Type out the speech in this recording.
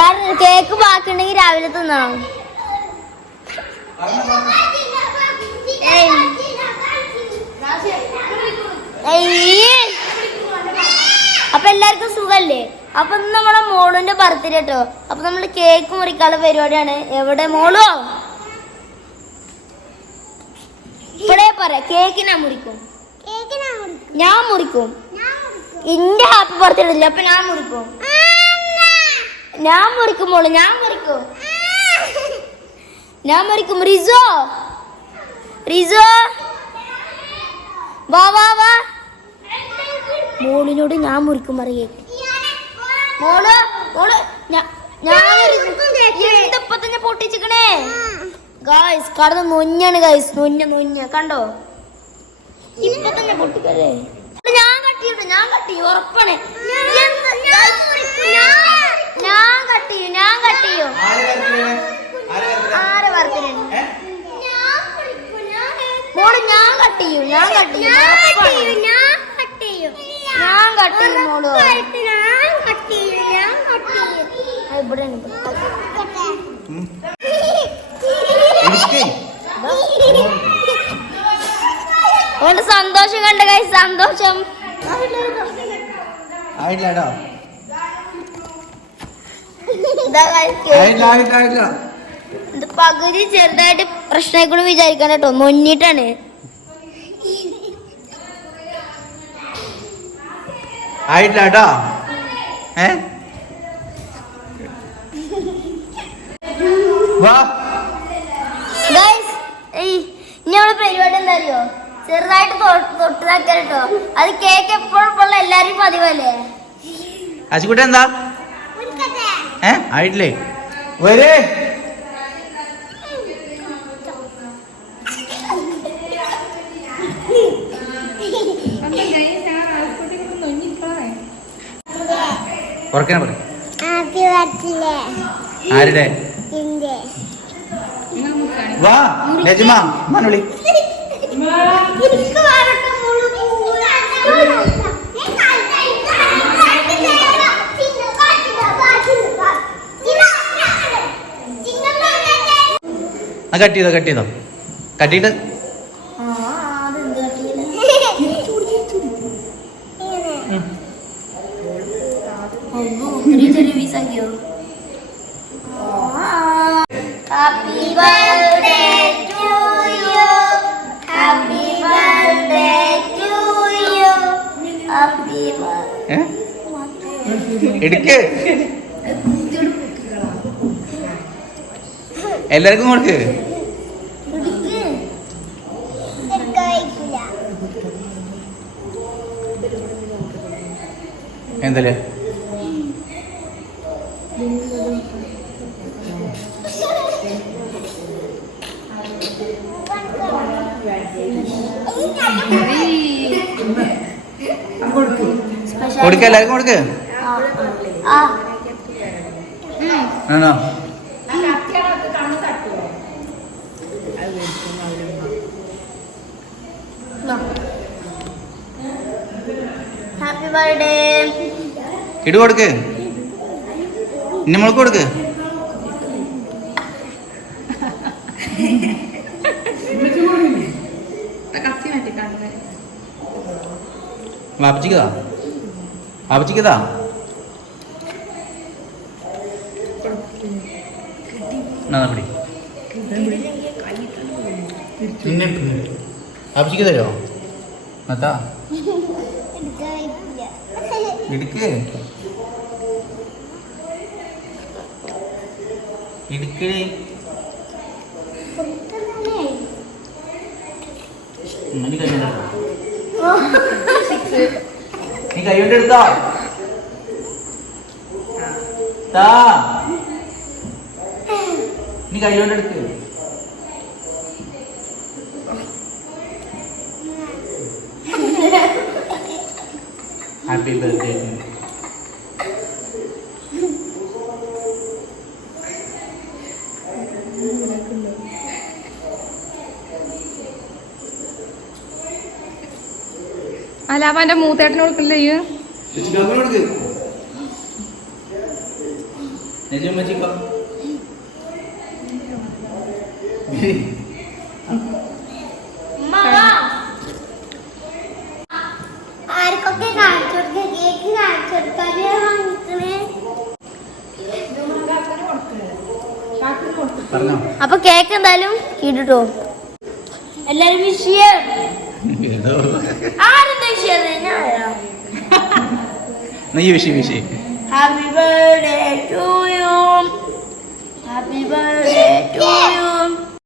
കാരണം കേക്ക് ബാക്കിയുണ്ടെങ്കിൽ രാവിലെ തിന്നണം. അപ്പൊ എല്ലാവർക്കും സുഖല്ലേ? അപ്പൊ ഇന്ന് നമ്മളെ മോളുന്റെ ബർത്ത്ഡേ കേട്ടോ. അപ്പൊ നമ്മള് കേക്ക് മുറിക്കാനുള്ള പരിപാടിയാണ്. എവിടെ മോളോ? ഇപ്പഴേ പറയാ, കേക്ക് ഞാൻ മുറിക്കും. എന്റെ ഹാപ്പി ബർത്ത്ഡേ ഇല്ല, അപ്പൊ ഞാൻ മുറിക്കും. മോള്, ഞാൻ മുറിക്കും. റിസോ വാ വാ വാ. മോളിനോട് ഞാൻ മുറിക്കും പറയേ. മോള് ഇപ്പൊ തന്നെ പൊട്ടിച്ചിക്കണേ ഗായ്സ്. കടന്ന് നൊഞ്ഞാണ് ഗായ്സ്, നൊഞ്ഞ കണ്ടോ? ഇപ്പൊ തന്നെ പൊട്ടിക്കല്ലേ. ഞാൻ കട്ട് ചെയ്യും ഉറപ്പാണ്. ഞാൻ കട്ട് ചെയ്യും. ആരെ വർക്കിന് മോള്? ഞാൻ കട്ട് ചെയ്യും മോള്. ഇവിടെ ഓന്റെ സന്തോഷം കണ്ട കൈ, സന്തോഷം. ഇത് പകുതി ചെറുതായിട്ട് പ്രശ്നമായിക്കൂടെ വിചാരിക്കാൻ കേട്ടോ, നൊഞ്ഞിട്ടാണ്. ആയിട്ടോ ഇനി നമ്മള് പരിപാടി എന്താ അറിയോ? ചെറുതായിട്ട് തൊട്ടിലാക്കാൻ കേട്ടോ. അത് കേക്ക് എപ്പോഴും എല്ലാരും പതിവല്ലേ. ആശിക്കുട്ടി എന്താ ആയിട്ടില്ലേ? വരേ ആരുടെ? വാ നജ്മ മനോളി. കട്ട് ചെയ്തോ കട്ടിയിട്ട് Happy birthday to you. Happy birthday to you. Happy birthday. എടുക്ക്, എല്ലാവർക്കും കൊടുക്ക്. എന്തല്ലേ കൊടുക്ക, എല്ലാവർക്കും കൊടുക്ക്. ആണോ? Happy birthday. ഇട് കൊടുക്ക്, ഇനി മോൾക്ക് കൊടുക്ക്. വാപ്പച്ചിക്കതാ വാപ്പച്ചിക്ക് തരോ? അതാ ഇടുക്ക് നീ കൈ കൊണ്ട് എടുത്തോ? നീ കൈ കൊണ്ട് എടുക്ക്. Happy birthday. അല്ല അപ്പൊ എന്റെ മൂത്തേട്ടന് കൊടുക്കില്ലേ? നെജു മച്ചിക്കോ ആർക്കൊക്കെ കാണിച്ചു കൊടുക്കുക കേക്ക് കാണിച്ചു കൊടുക്കാതെ വാങ്ങിക്കണേ. പറഞ്ഞോ അപ്പൊ കേക്ക് എന്തായാലും ഇട്ടോ എല്ലാരും വിഷയം ഏതോ ആരെന്താ വിഷയം നീ വിഷി happy birthday to you happy birthday to U